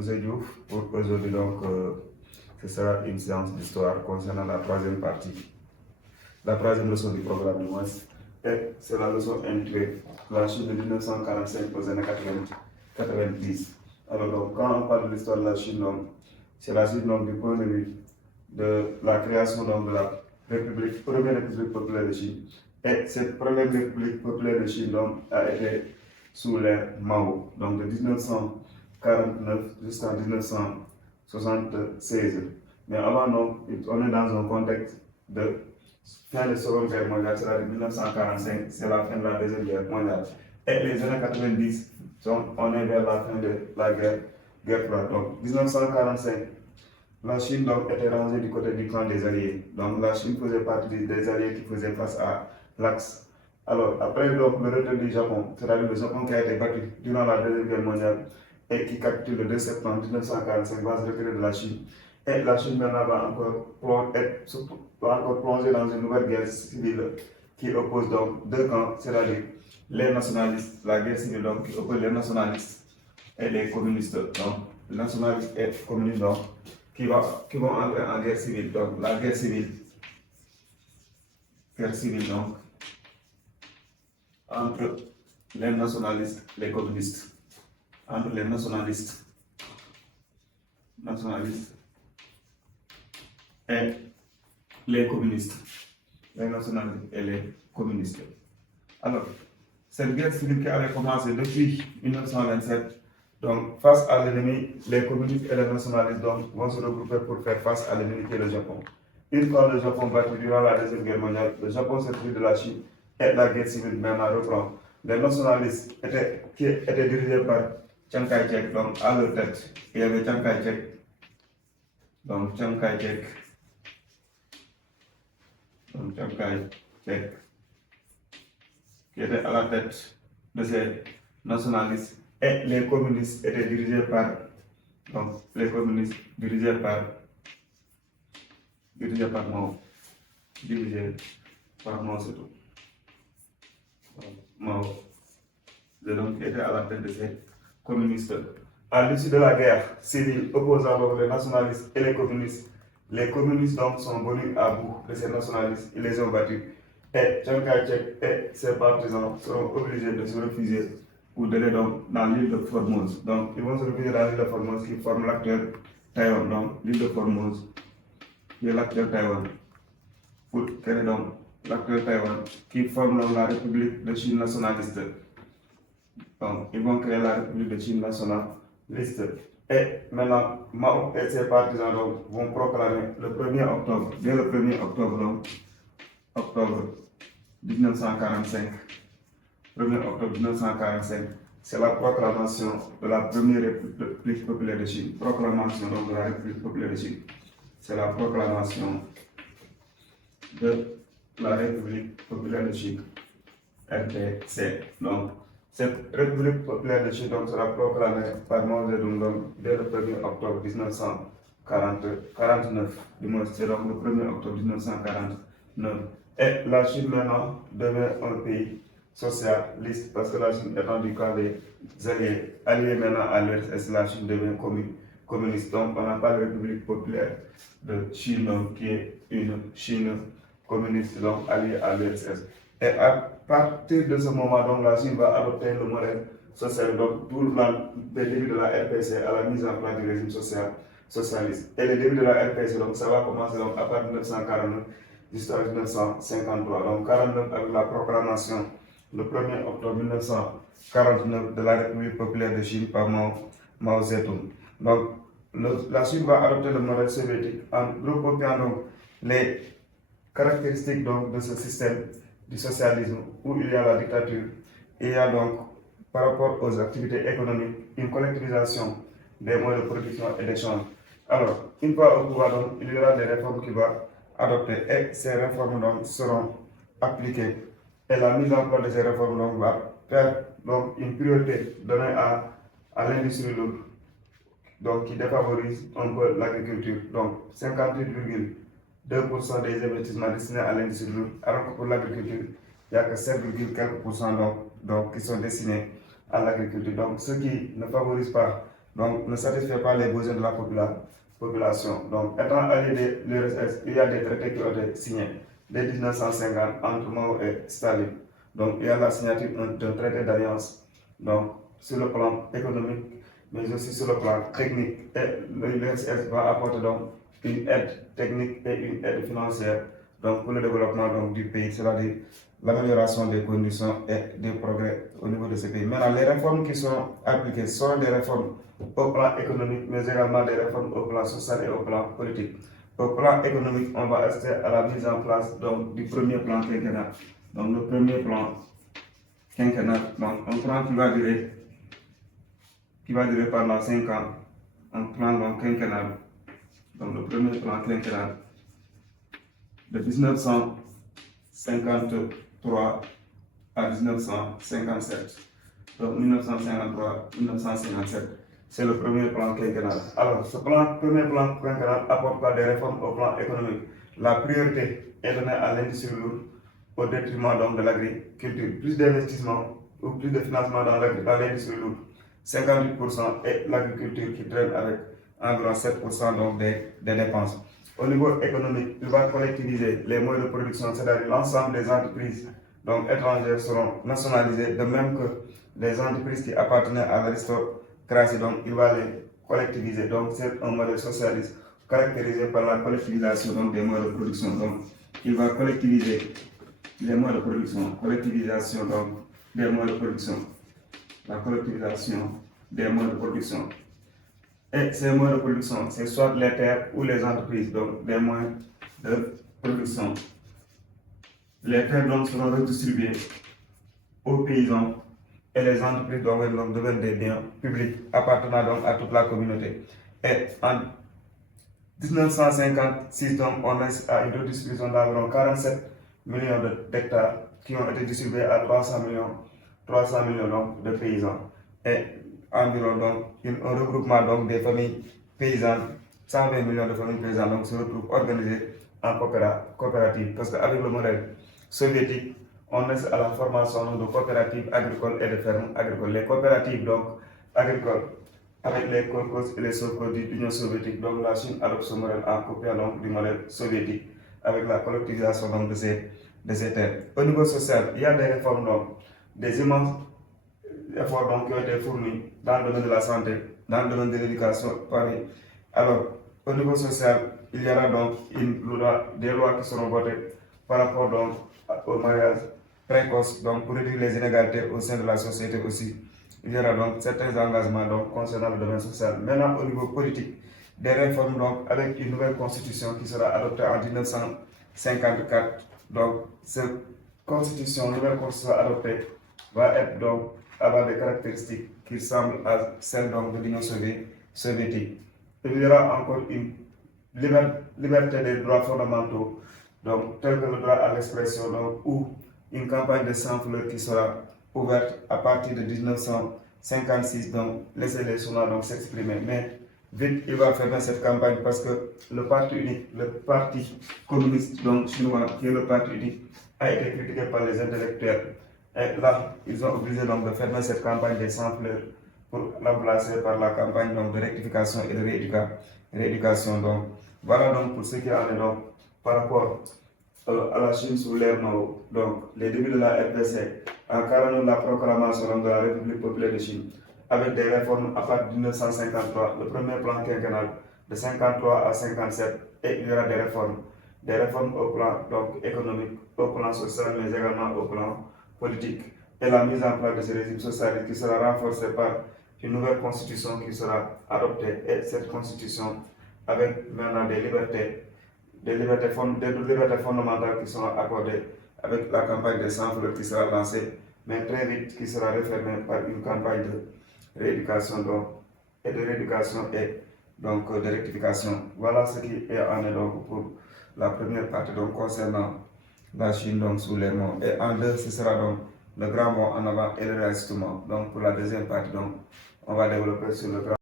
Monsieur Diouf. Pour aujourd'hui, donc, ce sera une séance d'histoire concernant la troisième partie, la troisième leçon du programme du moins. Et c'est la leçon intitulée La Chine de 1945 aux années 90. Alors, donc, quand on parle de l'histoire de la Chine, c'est la Chine donc, du point de vue de la création donc, de la première République populaire de Chine. Et cette première République populaire de Chine donc, a été sous l'ère Mao, donc de 1949 jusqu'en 1976. Mais avant, donc, on est dans un contexte de fin de la Seconde Guerre mondiale, c'est-à-dire 1945, c'est la fin de la Deuxième Guerre mondiale. Et les années 90, donc, on est vers la fin de la guerre froide. Donc, 1945, la Chine donc, était rangée du côté du camp des Alliés. Donc, la Chine faisait partie des Alliés qui faisaient face à l'Axe. Alors, après donc, le retour du Japon, c'est-à-dire le Japon qui a été battu durant la Deuxième Guerre mondiale et qui capture le 2 septembre 1945, va se retirer de la Chine. Et la Chine maintenant va encore plonger dans une nouvelle guerre civile qui oppose donc deux camps, c'est-à-dire les nationalistes, la guerre civile donc, qui oppose les nationalistes et les communistes. Donc, les nationalistes et les communistes donc, qui vont entrer en guerre civile. Donc, la guerre civile donc, entre les nationalistes et les communistes. Entre les nationalistes et les communistes. Les nationalistes et les communistes. Alors, cette guerre civile qui avait commencé depuis 1927, donc face à l'ennemi, les communistes et les nationalistes donc, vont se regrouper pour faire face à l'ennemi qui est le Japon. Une fois le Japon battu durant la Deuxième Guerre mondiale, le Japon s'est pris de la Chine et la guerre civile maintenant reprend. Les nationalistes qui étaient dirigés par Chiang Kai-shek, donc à leur tête, il y avait Chiang Kai-shek, qui était à la tête de ces nationalistes, et les communistes étaient dirigés par, Mao. C'est tout. Mao. Donc, était à la tête de ces communistes. À l'issue de la guerre civile opposant donc les nationalistes et les communistes donc sont venus à bout de ces nationalistes, ils les ont battus. Et Chiang Kai-shek et ses partisans seront obligés de se refuser ou d'aller donc dans l'île de Formose. Donc, ils vont se refuser dans l'île de Formose qui forme l'actuel Taïwan. Donc, l'île de Formose qui est l'actuel Taïwan. Pour créer donc l'actuel Taïwan qui forme donc la République de Chine nationaliste. Donc, ils vont créer la République de Chine nationaliste. Et maintenant, Mao et ses partisans donc, vont proclamer le 1er octobre, dès le 1er octobre, donc, octobre 1945, 1er octobre 1945, c'est la proclamation de la première République populaire de Chine. Proclamation donc, de la République populaire de Chine. C'est la proclamation de la République populaire de Chine, RPC. Donc, cette République populaire de Chine donc, sera proclamée par Mao Zedong dès le 1er octobre 1949. Du moins, c'est donc le 1er octobre 1949. Et la Chine maintenant devient un pays socialiste parce que la Chine étant du camp des alliés maintenant à l'URSS, la Chine devient communiste. Donc, on n'a pas de République populaire de Chine qui est une Chine communiste donc alliée à l'URSS. Et à partir de ce moment, donc, la Chine va adopter le modèle social, donc tout le début de la RPC à la mise en place du régime socialiste. Et le début de la RPC, donc, ça va commencer donc, à partir de 1949 jusqu'à 1953. Donc 49 avec la proclamation le 1er octobre 1949 de la République populaire de Chine par Mao Zedong. Donc la Chine va adopter le modèle soviétique en recopiant donc les caractéristiques donc, de ce système du socialisme où il y a la dictature et il y a donc par rapport aux activités économiques une collectivisation des moyens de production et d'échange. Alors, une fois au pouvoir, donc, il y aura des réformes qui vont adopter et ces réformes donc, seront appliquées. Et la mise en place de ces réformes donc, va faire donc, une priorité donnée à l'industrie lourde, donc qui défavorise un peu l'agriculture. Donc 58,2% des investissements destinés à l'industrie lourde, alors que pour l'agriculture, il n'y a que 7,4% donc, qui sont destinés à l'agriculture. Donc ce qui ne favorise pas donc ne satisfait pas les besoins de la population. Donc, étant allié de l'URSS, il y a des traités qui ont été signés dès 1950 entre Mao et Staline. Donc, il y a la signature d'un traité d'alliance, donc sur le plan économique, mais aussi sur le plan technique. Et l'URSS va apporter donc une aide technique et une aide financière donc pour le développement donc, du pays, c'est-à-dire l'amélioration des conditions et des progrès au niveau de ce pays. Maintenant, les réformes qui sont appliquées sont des réformes au plan économique, mais également des réformes au plan social et au plan politique. Au plan économique, on va assister à la mise en place donc, du premier plan quinquennal. Donc, le premier plan quinquennal, donc, un plan qui va durer pendant 5 ans, un plan donc, quinquennal. Donc, le premier plan quinquennal de 1953 à 1957. Donc 1953-1957, c'est le premier plan quinquennal. Alors, ce premier plan quinquennal apporte des réformes au plan économique. La priorité est donnée à l'industrie lourde au détriment donc, de l'agriculture. Plus d'investissement ou plus de financement dans l'industrie lourde, 58%, et l'agriculture qui traîne avec environ 7% donc, des dépenses. Au niveau économique, il va collectiviser les moyens de production, c'est-à-dire l'ensemble des entreprises donc, étrangères seront nationalisées, de même que les entreprises qui appartenaient à l'aristocratie, donc il va les collectiviser. Donc c'est un modèle socialiste caractérisé par la collectivisation donc, des moyens de production. Donc il va collectiviser les moyens de production, collectivisation donc, des moyens de production, la collectivisation des moyens de production. Et ces moyens de production, c'est soit les terres ou les entreprises, donc des moyens de production. Les terres donc seront redistribuées aux paysans et les entreprises doivent donc devenir des biens publics appartenant donc à toute la communauté. Et en 1956, donc, on est à une redistribution d'environ 47 millions d'hectares qui ont été distribués à 300 millions donc, de paysans. Et environ donc, un regroupement donc, des familles paysannes, 120 millions de familles paysannes donc, se retrouvent organisées en coopérative. Parce qu'avec le modèle soviétique, on est à la formation de coopératives agricoles et de fermes agricoles. Les coopératives donc, agricoles, avec les colcos et les sovcos de l'Union soviétique, donc la Chine adopte ce modèle en copiant donc, du modèle soviétique avec la collectivisation donc, de ces terres. Au niveau social, il y a des réformes, donc, des immenses efforts donc, qui ont été fournis dans le domaine de la santé, dans le domaine de l'éducation, pareil. Alors, au niveau social, il y aura donc des lois qui seront votées par rapport donc, au mariage précoce, donc pour réduire les inégalités au sein de la société aussi. Il y aura donc certains engagements donc, concernant le domaine social. Maintenant, au niveau politique, des réformes donc, avec une nouvelle constitution qui sera adoptée en 1954. Donc, cette nouvelle constitution adoptée va être donc avoir des caractéristiques qui ressemblent à celles donc, de l'Union soviétique. Il y aura encore une liberté des droits fondamentaux, donc tel que le droit à l'expression, ou une campagne de sans-fleurs qui sera ouverte à partir de 1956, donc laisser les Chinois donc s'exprimer. Mais vite, il va fermer cette campagne parce que le parti unique, le parti communiste donc chinois, qui est le parti unique, a été critiqué par les intellectuels. Et là, ils ont obligé donc de fermer cette campagne des sans-fleurs pour remplacer par la campagne donc, de rectification et de rééducation. Donc, voilà donc pour ce qui en est donc par rapport à la Chine sous l'ère Mao. Donc, les débuts de la RDC, en 49, la proclamation de la République populaire de Chine, avec des réformes à partir de 1953, le premier plan quinquennal de 53 à 57, et il y aura des réformes au plan donc, économique, au plan social, mais également au plan politique. Et la mise en place de ce régime socialiste qui sera renforcée par une nouvelle constitution qui sera adoptée, et cette constitution avec maintenant des libertés fondamentales qui seront accordées avec la campagne des sans-fleurs qui sera lancée, mais très vite qui sera refermée par une campagne de rééducation et de rectification. Voilà ce qui en est donc pour la première partie donc concernant la Chine donc sous les mots. Et en deux, ce sera donc le grand mot en avant et le réajustement. Donc pour la deuxième partie, donc, on va développer sur le grand